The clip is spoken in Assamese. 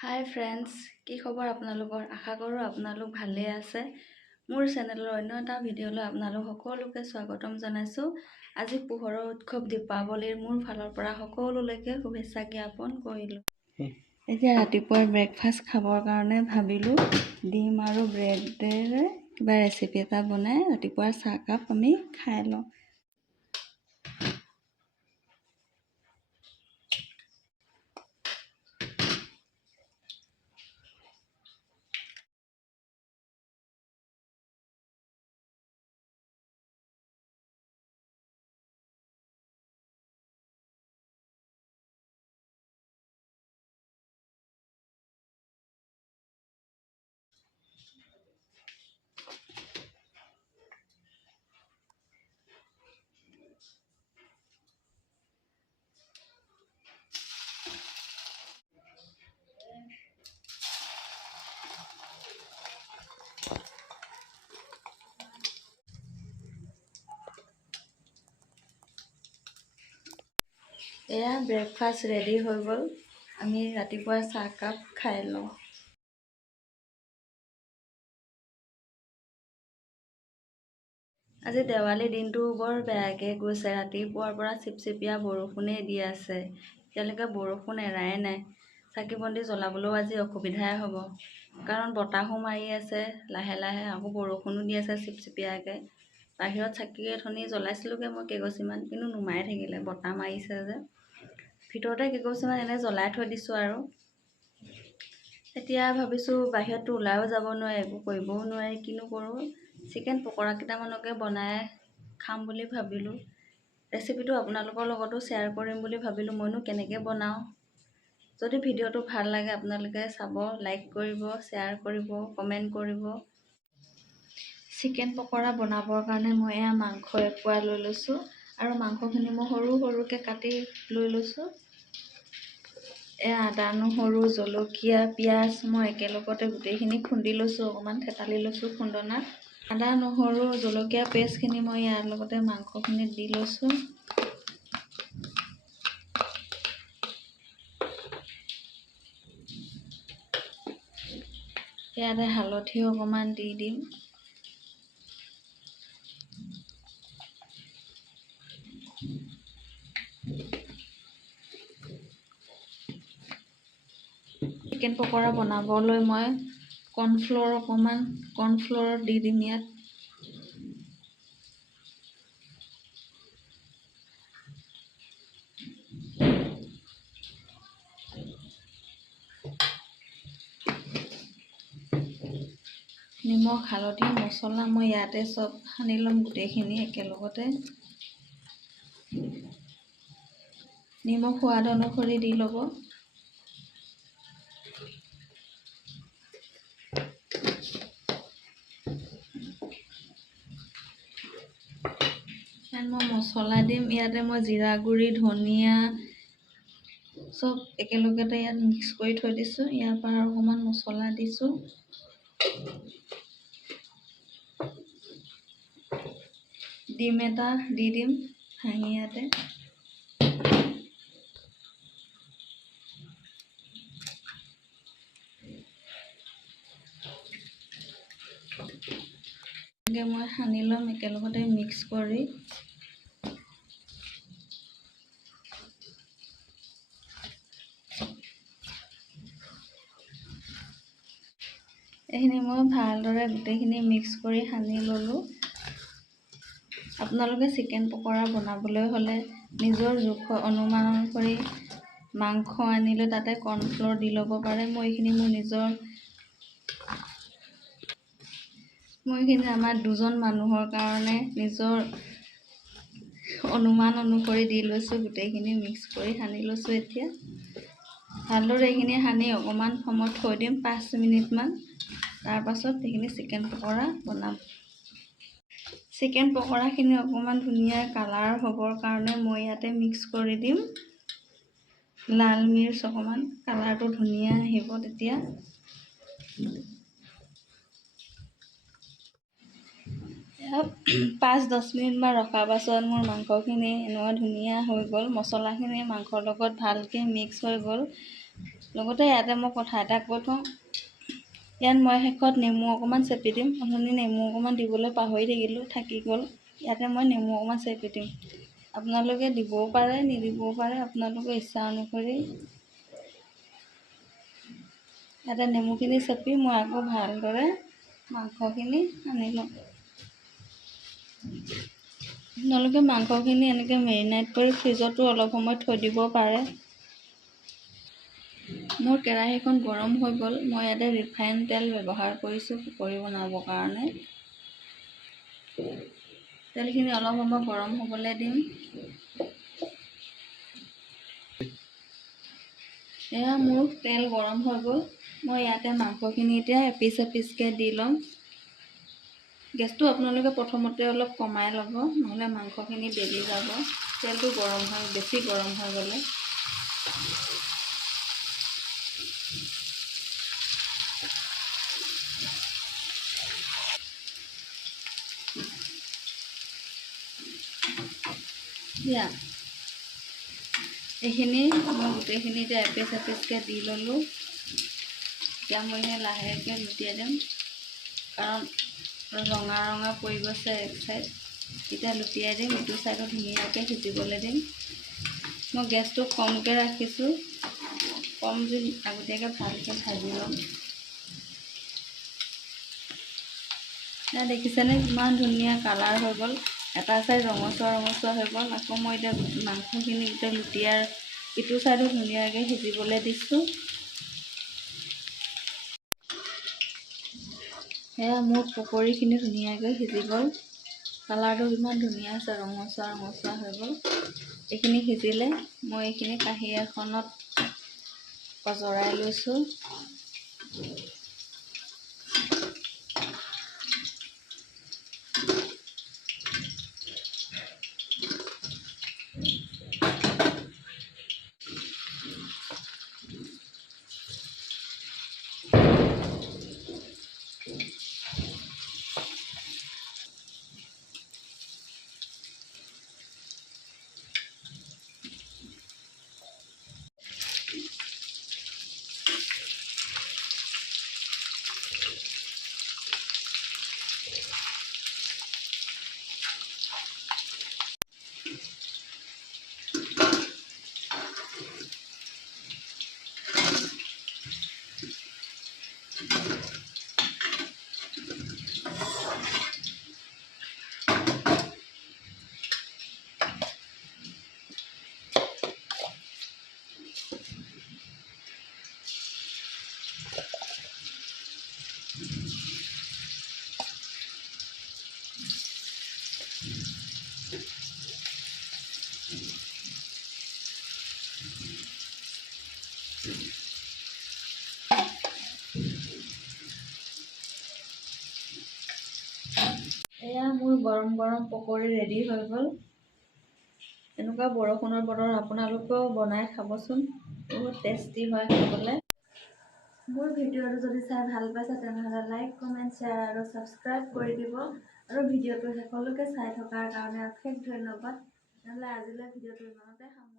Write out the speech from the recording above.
হাই ফ্ৰেণ্ডছ, কি খবৰ আপোনালোকৰ? আশা কৰোঁ আপোনালোক ভালে আছে। মোৰ চেনেলৰ অন্য এটা ভিডিঅ'লৈ আপোনালোক সকলোকে স্বাগতম জনাইছোঁ। আজি পোহৰৰ উৎসৱ দীপাৱলীৰ মোৰ ফালৰ পৰা সকলোলৈকে শুভেচ্ছা জ্ঞাপন কৰিলোঁ। এতিয়া ৰাতিপুৱাৰ ব্ৰেকফাষ্ট খাবৰ কাৰণে ভাবিলোঁ ডিম আৰু ব্ৰেডেৰে কিবা ৰেচিপি এটা বনাই ৰাতিপুৱাৰ চাহকাপ আমি খাই লওঁ। এয়া ব্ৰেকফাষ্ট ৰেডি হৈ গ'ল। আমি ৰাতিপুৱাৰ চাহকাপ খাই লওঁ। আজি দেৱালীৰ দিনটো বৰ বেয়াকৈ গৈছে। ৰাতিপুৱাৰ পৰা চিপচিপীয়া বৰষুণেই দি আছে। এতিয়ালৈকে বৰষুণ এৰাই নাই। চাকি বন্তি জ্বলাবলৈও আজি অসুবিধাই হ'ব, কাৰণ বতাহো মাৰি আছে লাহে লাহে, আকৌ বৰষুণো দি আছে চিপচিপীয়াকৈ। বাহিৰত চাকি এথনি জ্বলাইছিলোঁগৈ মই কেইগছিমান, কিন্তু নুমাই থাকিলে, বতাহ মাৰিছে যে। ভিতৰতে কেইগছিমান এনেই জ্বলাই থৈ দিছোঁ আৰু। এতিয়া ভাবিছোঁ বাহিৰততো ওলাইও যাব নোৱাৰি, একো কৰিবও নোৱাৰি, কিনো কৰোঁ। চিকেন পকৰা কেইটামানকে বনাই খাম বুলি ভাবিলোঁ। ৰেচিপিটো আপোনালোকৰ লগতো শ্বেয়াৰ কৰিম বুলি ভাবিলোঁ, মইনো কেনেকৈ বনাওঁ। যদি ভিডিঅ'টো ভাল লাগে আপোনালোকে চাব, লাইক কৰিব, শ্বেয়াৰ কৰিব, কমেণ্ট কৰিব। চিকেন পকৰা বনাবৰ কাৰণে মই এয়া মাংস এপোৱা লৈ লৈছোঁ আৰু মাংসখিনি মই সৰু সৰুকৈ কাটি লৈ লৈছোঁ। এয়া আদা, নহৰু, জলকীয়া, পিঁয়াজ মই একেলগতে গোটেইখিনি খুন্দি লৈছোঁ, অকণমান থেতালি লৈছোঁ খুন্দনাত। আদা, নহৰু, জলকীয়া পেষ্টখিনি মই ইয়াৰ লগতে মাংসখিনিত দি লৈছোঁ। ইয়াতে হালধি অকণমান দি দিম। চিকেন পকৰা বনাবলৈ মই কৰ্ণফ্ল'ৰ দি দিম ইয়াত। নিমখ, হালধি, মছলা মই ইয়াতে চব সানি ল'ম গোটেইখিনি একেলগতে। নিমখ সোৱাদ অনুসৰি দি ল'ব। ইয়াত মই মছলা দিম। ইয়াতে মই জিৰা গুড়ি, ধনিয়া চব একেলগতে ইয়াত মিক্স কৰি থৈ দিছোঁ। ইয়াৰ পৰা আৰু অকণমান মছলা দিছোঁ। ডিম এটা দি দিম ভাঙি ইয়াতে। এনেকৈ মই সানি ল'ম একেলগতে মিক্স কৰি। এইখিনি মই ভালদৰে গোটেইখিনি মিক্স কৰি সানি ল'লোঁ। আপোনালোকে চিকেন পকৰা বনাবলৈ হ'লে নিজৰ জোখ অনুমান অনুসৰি মাংস আনিলে তাতে কৰ্ণফ্ল'ৰ দি ল'ব পাৰে। মই এইখিনি আমাৰ দুজন মানুহৰ কাৰণে নিজৰ অনুমান অনুসৰি দি লৈছোঁ। গোটেইখিনি মিক্স কৰি সানি লৈছোঁ। এতিয়া ভালদৰে এইখিনি সানি অকণমান সময় থৈ দিম, 5 মিনিটমান। তাৰপাছত এইখিনি চিকেন পকৰা বনাম। চিকেন পকৰাখিনি অকণমান ধুনীয়া কালাৰ হ'বৰ কাৰণে মই ইয়াতে মিক্স কৰি দিম লাল মিৰ্চ অকণমান, কালাৰটো ধুনীয়া আহিব তেতিয়া। এয়া 5-10 মিনিটমান ৰখাৰ পাছত মোৰ মাংসখিনি এনেকুৱা ধুনীয়া হৈ গ'ল। মছলাখিনি মাংসৰ লগত ভালকৈ মিক্স হৈ গ'ল। লগতে ইয়াতে মই কথা এটা কৈ থওঁ, ইয়াত মই শেষত নেমু অকণমান চেপি দিম। অথনি নেমু অকণমান দিবলৈ পাহৰি থাকি গ'ল। ইয়াতে মই নেমু অকণমান চেপি দিম। আপোনালোকে দিবও পাৰে, নিদিবও পাৰে, আপোনালোকৰ ইচ্ছা অনুসৰি। ইয়াতে নেমুখিনি চেপি মই আকৌ ভালদৰে মাংসখিনি সানি লওঁ। আপোনালোকে মাংসখিনি এনেকৈ মেৰিনেট কৰি ফ্ৰিজতো অলপ সময় থৈ দিব পাৰে। মোৰ কেৰাহীখন গৰম হৈ গ'ল। মই ইয়াতে ৰিফাইন তেল ব্যৱহাৰ কৰিছোঁ পকৰি বনাবৰ কাৰণে। তেলখিনি অলপ সময় গৰম হ'বলৈ দিম। এয়া মোৰ তেল গৰম হৈ গ'ল। মই ইয়াতে মাংসখিনি এতিয়া এপিচ এপিচকৈ দি ল'ম। গেছটো আপোনালোকে প্ৰথমতে অলপ কমাই ল'ব, নহ'লে মাংসখিনি দেৰি যাব। তেলটো বেছি গৰম হৈ গ'লে। এইখিনি মই গোটেইখিনি এতিয়া এপিচ এপিচকৈ দি ল'লোঁ। এতিয়া মই সেই লাহেকৈ লুটিয়াই দিম, কাৰণ ৰঙা ৰঙা পৰি গৈছে এক চাইড। এতিয়া লুটিয়াই দিম, ইটো চাইডত ধুনীয়াকৈ সিজিবলৈ দিম। মই গেছটো কমকৈ ৰাখিছোঁ, কম জুইত আগতীয়াকৈ ভালকৈ ভাজি ল'ম। এতিয়া দেখিছেনে কিমান ধুনীয়া কালাৰ হৈ গ'ল। এটা চাইড ৰঙচুৱা হৈ গ'ল। আকৌ মই এতিয়া মাংসখিনি এতিয়া লুটিয়াই ইটো চাইডো ধুনীয়াকৈ সিজিবলৈ দিছোঁ। সেয়া মোৰ পকৰিখিনি ধুনীয়াকৈ সিজি গ'ল। কালাৰটো ইমান ধুনীয়া হৈছে, ৰঙচুৱা হৈ গ'ল। এইখিনি সিজিলে মই এইখিনি কাঁহী এখনত অজৰাই লৈছোঁ। এয়া মোৰ গৰম পকৰি ৰেডি হৈ গ'ল। এনেকুৱা বৰষুণৰ বতৰত আপোনালোকেও বনাই খাবচোন, বহুত টেষ্টি হয় খাবলৈ। মোৰ ভিডিঅ'টো যদি চাই ভাল পাইছে তেনেহ'লে লাইক, কমেণ্ট, শ্বেয়াৰ আৰু ছাবস্ক্ৰাইব কৰি দিব। আৰু ভিডিঅ'টো শেষলৈকে চাই থকাৰ কাৰণে অশেষ ধন্যবাদ। তেনেহ'লে আজিলৈ ভিডিঅ'টো ইমানতে সামৰিছোঁ।